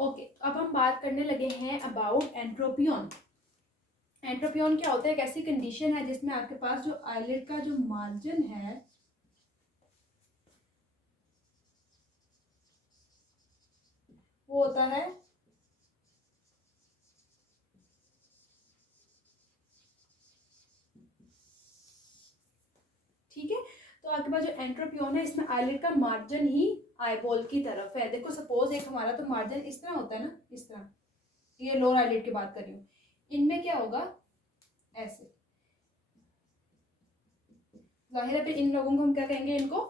Okay, अब हम बात करने लगे हैं अबाउट एंट्रोपियन। एंट्रोपियन क्या होता है? एक ऐसी कंडीशन है जिसमें आपके पास जो आईलिड का जो मार्जिन है वो होता है ठीक है। तो आपके पास जो एंट्रोपियन है इसमें आईलिड का मार्जिन ही आईबॉल की तरफ है। देखो सपोज एक हमारा तो मार्जिन इस तरह होता है ना, इस तरह, ये लोअर आईलिड की बात कर रही हूँ। इनमें क्या होगा? ऐसे। जाहिर है फिर इन लोगों को हम क्या कहेंगे? इनको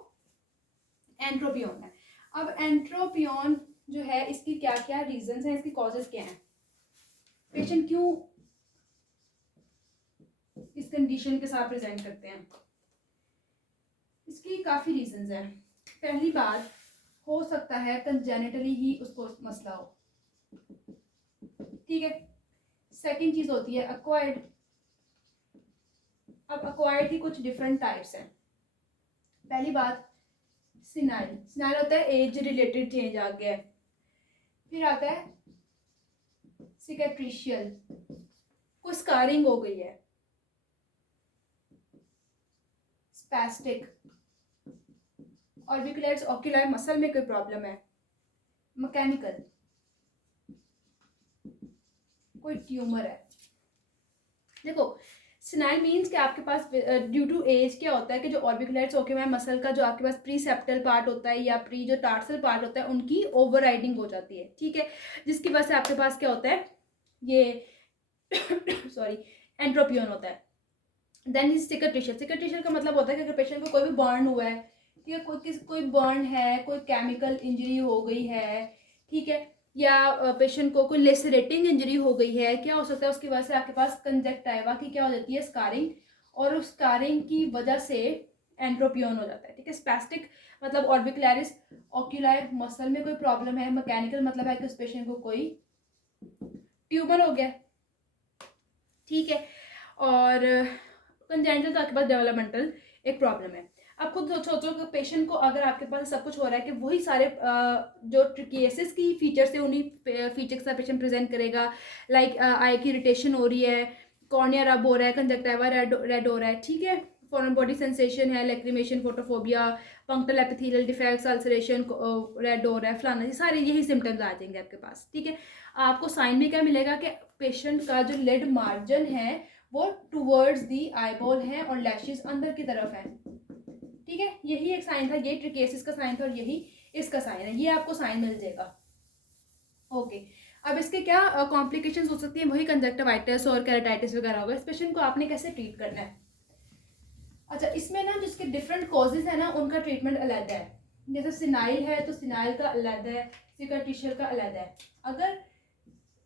एंट्रोपियन है। अब एंट्रोपियन जो है इसकी क्या क्या रीजंस हैं, इसकी कॉजेज क्या हैं, पेशेंट क्यों इस कंडीशन के साथ प्रेजेंट करते हैं? इसकी काफ़ी रीजंस हैं। पहली बात, हो सकता है कंजेनिटली ही उसको मसला हो, ठीक है। सेकंड चीज़ होती है अक्वायर्ड। अब अक्वायर्ड की कुछ डिफरेंट टाइप्स हैं। पहली बात सिनाइल। सिनाइल होता है एज रिलेटेड चेंज आ गया है। फिर आता है सिकेट्रिशियल, कोई स्कारिंग हो गई है। स्पैस्टिक, ऑर्बिकुलर्स ऑक्यूलाई मसल में कोई प्रॉब्लम है। मैकेनिकल, कोई ट्यूमर है। देखो सिनाइल मीन्स कि आपके पास ड्यू टू एज क्या होता है कि जो ऑर्बिकुलर्स ऑक्यूलाई मसल का जो आपके पास प्री सेप्टल पार्ट होता है या प्री जो टार्सल पार्ट होता है उनकी ओवर राइडिंग हो जाती है, ठीक है। जिसकी वजह से आपके पास क्या होता है? ये सॉरी, एंट्रोपियन होता है। देन सिकेट्रिशियल। सिकेट्रिशियल का मतलब होता है कि अगर पेशेंट को कोई भी बर्न हुआ है, ठीक है, कोई बर्न है, कोई केमिकल इंजरी हो गई है, ठीक है, या पेशेंट को कोई लेसरेटिंग इंजरी हो गई है, क्या हो सकता है उसकी वजह से आपके पास कंजक्टाइवा की क्या हो जाती है? स्कारिंग, और उस स्कारिंग की वजह से एंट्रोपियन हो जाता है, ठीक है। स्पैस्टिक मतलब ऑर्बिकुलरिस ऑक्यूलाई मसल में कोई प्रॉब्लम है। मैकेनिकल मतलब है कि उस पेशेंट को कोई ट्यूमर हो गया, ठीक है। और कंजेनिटल तो आपके पास डेवलपमेंटल एक प्रॉब्लम है। आप खुद सोचो कि पेशेंट को अगर आपके पास सब कुछ हो रहा है कि वही सारे जो केसेस की फीचर्स है उन्हीं फीचर के साथ पेशेंट प्रेजेंट करेगा। लाइक आई की इरिटेशन हो रही है, कॉर्निया रब हो रहा है, कंजक्टिवा रेड हो रहा है, ठीक है, फॉरेन बॉडी सेंसेशन है, lacrimation, photophobia, punctal epithelial defects, ulceration, red हो रहा है, फलाना, ये सारे यही सिम्टम्स आ जाएंगे आपके पास, ठीक है। आपको साइन में क्या मिलेगा कि पेशेंट का जो लिड मार्जिन है वो टूवर्ड्स दी आईबॉल है और लैशेस अंदर की तरफ है, ठीक है। यही एक साइन था, ये ट्रिकेसिस का साइन था और यही इसका साइन है। ये आपको साइन मिल जाएगा, ओके। अब इसके क्या कॉम्प्लिकेशंस हो सकती हैं? वही कंजक्टिवाइटिस और केराटाइटिस वगैरह होगा। इस पेशेंट को आपने कैसे ट्रीट करना है? अच्छा, इसमें ना जिसके डिफरेंट कॉजेज है ना उनका ट्रीटमेंट अलग है। जैसे सिनाइल है तो सिनाइल का अलग है, सिकेट्रिशियल का अलग है। अगर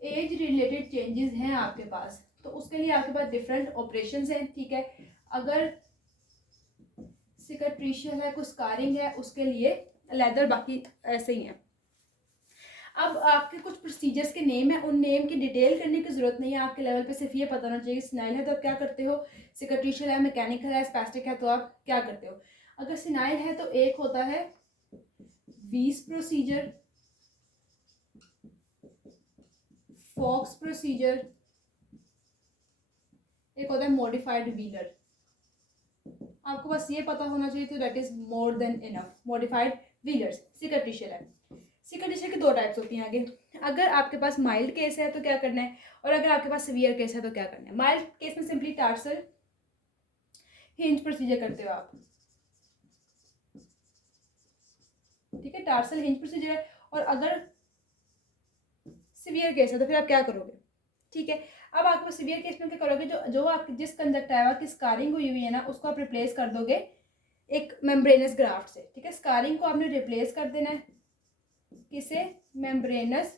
एज रिलेटेड चेंजेस हैं आपके पास तो उसके लिए आपके पास डिफरेंट ऑपरेशंस हैं, ठीक है। अगर सिकेट्रिशियल है, कुछ स्कारिंग है, उसके लिए लेदर, बाकी ऐसे ही है। अब आपके कुछ प्रोसीजर्स के नेम है, उन नेम की डिटेल करने की जरूरत नहीं है। आपके लेवल पे सिर्फ ये पता होना चाहिए सिनाइल है तो आप क्या करते हो, सिकेट्रिशियल है, मैकेनिकल है, स्पैस्टिक है तो आप क्या करते हो। अगर सिनाइल है तो एक होता है वीस प्रोसीजर, फॉक्स प्रोसीजर, एक होता है मॉडिफाइड व्हीलर। आपको बस ये पता होना चाहिए तो that is more than enough. Modified Wheeler's cicatricial है। सिकेट्रिशियल की दो टाइप्स होती हैं आगे। अगर आपके पास माइल्ड केस है तो क्या करना है, और अगर आपके पास सीवियर केस है तो क्या करना है। माइल्ड केस में सिंपली टार्सल हिंज प्रोसीजर करते हो आप, ठीक है, टार्सल हिंज प्रोसीजर है। और अगर सीवियर केस है तो फिर आप क्या करोगे, ठीक है। अब आपको सीवियर केस में क्या करोगे, जो आप जिस कंजक्टिवा की स्कारिंग हुई है ना उसको आप रिप्लेस कर दोगे एक मेम्ब्रेनस ग्राफ्ट से, ठीक है। स्कारिंग को आपने रिप्लेस कर देना है किसे? मेम्ब्रेनस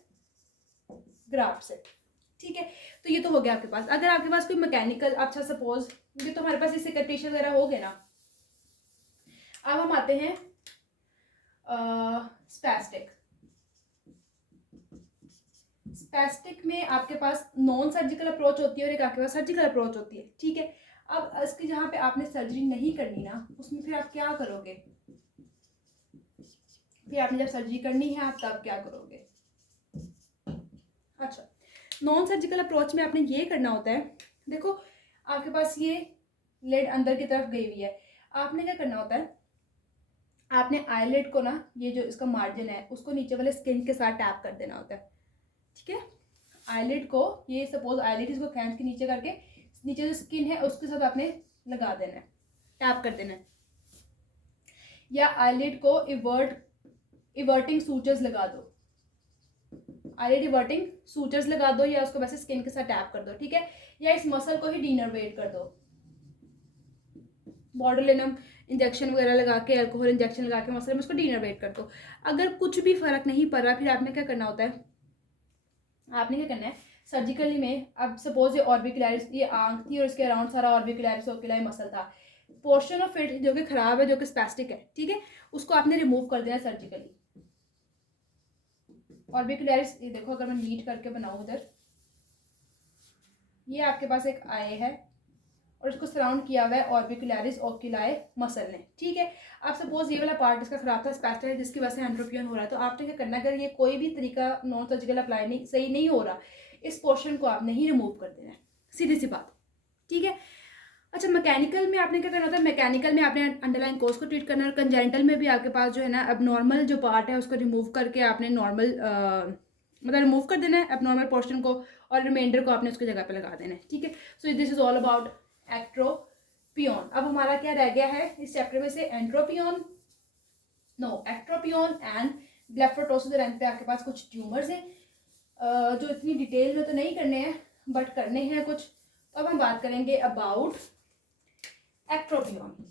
ग्राफ्ट से, ठीक है। तो ये तो हो गया आपके पास। अगर आपके पास कोई मैकेनिकल, अच्छा सपोज ये तो हमारे पास ये सिकेट्रिशियल वगैरह हो गए ना। अब हम आते हैं स्पैस्टिक। स्पैस्टिक में आपके पास नॉन सर्जिकल अप्रोच होती है और एक आपके पास सर्जिकल अप्रोच होती है, ठीक है। अब इसकी जहाँ पे आपने सर्जरी नहीं करनी ना उसमें फिर आप क्या करोगे? फिर आपने जब सर्जरी करनी है आप तब क्या करोगे? नॉन सर्जिकल अप्रोच में आपने ये करना होता है, देखो आपके पास ये लिड अंदर की तरफ गई हुई है, आपने क्या करना होता है, आपने आईलिड को ना, ये जो इसका मार्जिन है उसको नीचे वाले स्किन के साथ टैप कर देना होता है, ठीक है। आईलिड को, ये सपोज आईलिड, इसको खींच के नीचे करके नीचे जो स्किन है उसके साथ आपने लगा देना है, टैप कर देना है। या आईलिड को इवर्टिंग सूचर्स लगा दो, आईलिड इवर्टिंग सूचर्स लगा दो, या उसको वैसे स्किन के साथ टैप कर दो, ठीक है। या इस मसल को ही डीनर्वेट कर दो, बॉटुलिनम इंजेक्शन वगैरह लगा के, अल्कोहल इंजेक्शन लगा के मसल में उसको डीनर्वेट कर दो। अगर कुछ भी फर्क नहीं पड़ रहा, फिर आपने क्या करना होता है, आपने क्या करना है सर्जिकली में, अब सपोज ये ऑर्बिकुलरिस, ये आंख थी और इसके अराउंड सारा ऑर्बिकुलरिस ओक्यूलाई मसल था, पोर्शन ऑफ इट जो कि खराब है, जो कि स्पेस्टिक है, ठीक है, उसको आपने रिमूव कर देना सर्जिकली। ऑर्बिकुलरिस, ये देखो अगर मैं नीट करके बनाऊँ उधर, ये आपके पास एक आई है और इसको सराउंड किया हुआ है ऑर्बिकुलरिस ओक्यूलाई मसल ने, ठीक है। आप सपोज ये वाला पार्ट इसका खराब था, स्पेस्टिक है, जिसकी वजह से एंट्रोपियन हो रहा है, तो आपने क्या करना है, अगर ये कोई भी तरीका नॉन सर्जिकल अप्लाई नहीं सही नहीं हो रहा, इस पोर्शन को आपने ही रिमूव कर देना है, सीधी सी बात, ठीक है। अच्छा, मैकेनिकल में आपने क्या करना होता है, मैकेनिकल में आपने अंडरलाइन कोर्स को ट्रीट करना है, और कंजेनिटल में भी आपके पास जो है ना अब नॉर्मल जो पार्ट है उसको रिमूव करके आपने नॉर्मल मतलब रिमूव कर देना है अब नॉर्मल पोर्शन को, और रिमाइंडर को आपने उसकी जगह पे लगा देना है, ठीक है। So this is all about ectropion. अब हमारा क्या रह गया है इस चैप्टर में से, entropion, no ectropion and ब्लेफरोटोसिस। Rank पे आपके पास कुछ ट्यूमर्स हैं जो इतनी डिटेल में तो नहीं करने हैं बट करने हैं कुछ। तो अब हम बात करेंगे अबाउट एक्ट्रोपियन।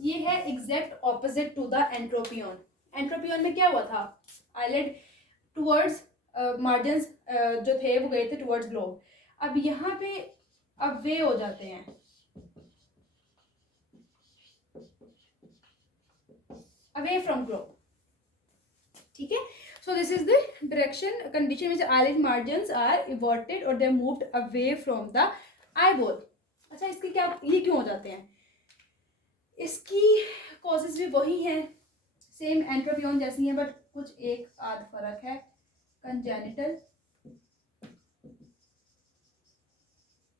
ये है exact opposite to the entropion. Entropion में क्या हुआ था, आईलिड टुवर्ड्स मार्जिन्स जो थे वो गए थे टुवर्ड्स ग्लोब, अब यहाँ पे अब वे हो जाते हैं, अवे फ्रॉम ग्लोब, ठीक है। So this is the direction condition which eyelid margins are everted और they moved away from the eyeball. अच्छा, इसकी क्या, ये क्यों हो जाते हैं, इसकी कॉजेज भी वही हैं, सेम एंट्रोपियन जैसी हैं, बट कुछ एक आध फर्क है। कंजेनिटल,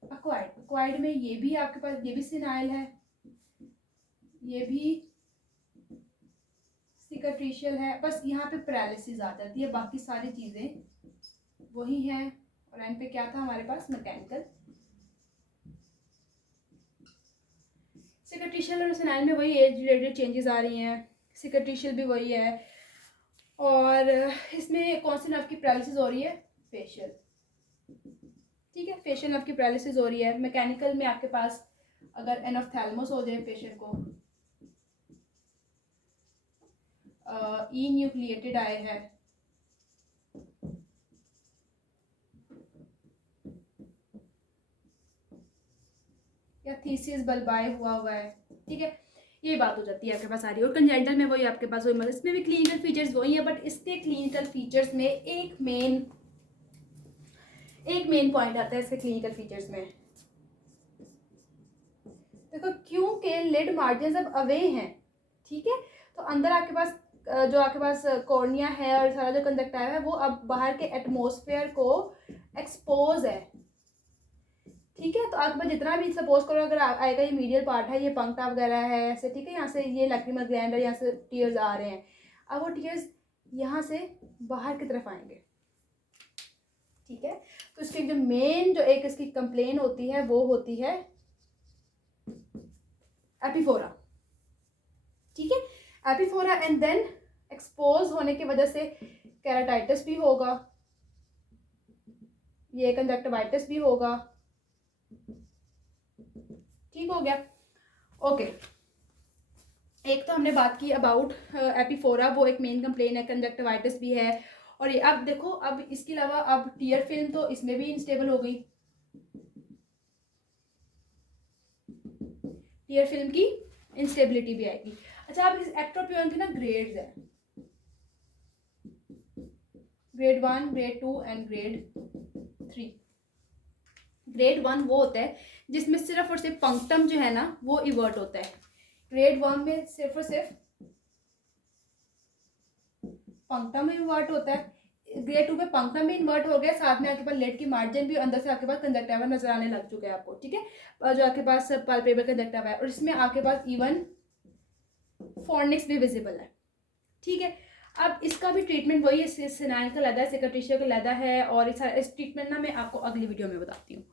अक्वायर्ड, अक्वायर्ड में ये भी आपके पास, ये भी सिनाइल है, ये भी सिकाट्रिशियल है, बस यहाँ पे पैरालिसिस आ जाती है, बाकी सारी चीजें वही हैं। और एंड पे क्या था हमारे पास, मैकेनिकल। सिकाट्रिशियल और सिनाइल में वही एज रिलेटेड चेंजेस आ रही हैं, सिकाट्रिशियल भी वही है, और इसमें कौन सी नर्व की पैरालिसिस हो रही है, फेशियल, ठीक है, फेशियल नर्व की पैरालिसिस हो रही है। मैकेनिकल में आपके पास अगर एनोफ्थैल्मस हो जाए पेशेंट को, ई न्यूक्लिएटेड आई है, या थीसिस बल्बाई हुआ है, ठीक है, ये बात हो जाती है आपके पास आ रही है। और कंजेनिटल में वही आपके पास वही, मतलब इसमें भी क्लिनिकल फीचर्स वही है, बट इसके क्लिनिकल फीचर्स में एक मेन पॉइंट आता है इसके क्लिनिकल फीचर्स में। देखो, क्योंकि लिड मार्जिन अब अवे हैं, ठीक है, तो अंदर आपके पास जो आपके पास कॉर्निया है और सारा जो कंजक्टिवा है वो अब बाहर के एटमॉस्फेयर को एक्सपोज है, ठीक है। तो आपके पास जितना भी सपोज करो अगर आएगा, ये मीडियल पार्ट है, ये पंक्टा वगैरह है ऐसे, ठीक है, यहाँ से ये लैक्रिमल ग्लैंड है, यहाँ से टीयर्स आ रहे हैं, अब वो टीयर्स यहाँ से बाहर की तरफ आएंगे, ठीक है। तो इसकी जो मेन जो एक इसकी कंप्लेन होती है वो होती है एपिफोरा, ठीक है, एपिफोरा, एंड देन एक्सपोज होने की वजह से केराटाइटिस भी होगा, ये कंजक्टिवाइटिस भी होगा, ठीक हो गया, ओके। एक तो हमने बात की अबाउट एपिफोरा, वो एक मेन कंप्लेन है, कंजक्टिवाइटिस भी है, और ये अब देखो, अब इसके अलावा अब टीयर फिल्म तो इसमें भी इनस्टेबल हो गई, टीयर फिल्म की इंस्टेबिलिटी भी आएगी। अच्छा, अब इस एक्ट्रोपियन के ना ग्रेड्स हैं, grade 1, grade 2 and grade 3। Grade 1 वो होता है जिसमें सिर्फ और सिर्फ पंक्टम जो है ना वो इवर्ट होता है। ग्रेड 1 में सिर्फ और सिर्फ पंक्टा में इन्वर्ट होता है, ग्रेड 2 में पंक्टा में इन्वर्ट हो गया, साथ में आपके पास लेड की मार्जिन भी अंदर से आपके पास कंजक्टिवा नजर आने लग चुके हैं आपको, ठीक है, और जो आपके पास पल्पेबल कंजक्टिवा है, और इसमें आपके पास इवन फॉर्निक्स भी विजिबल है, ठीक है। अब इसका भी ट्रीटमेंट वही है, सिनाइन का लैदा है, सिकट्रीशिया का लैदा है, और इस ट्रीटमेंट ना मैं आपको अगली वीडियो में बताती हूँ।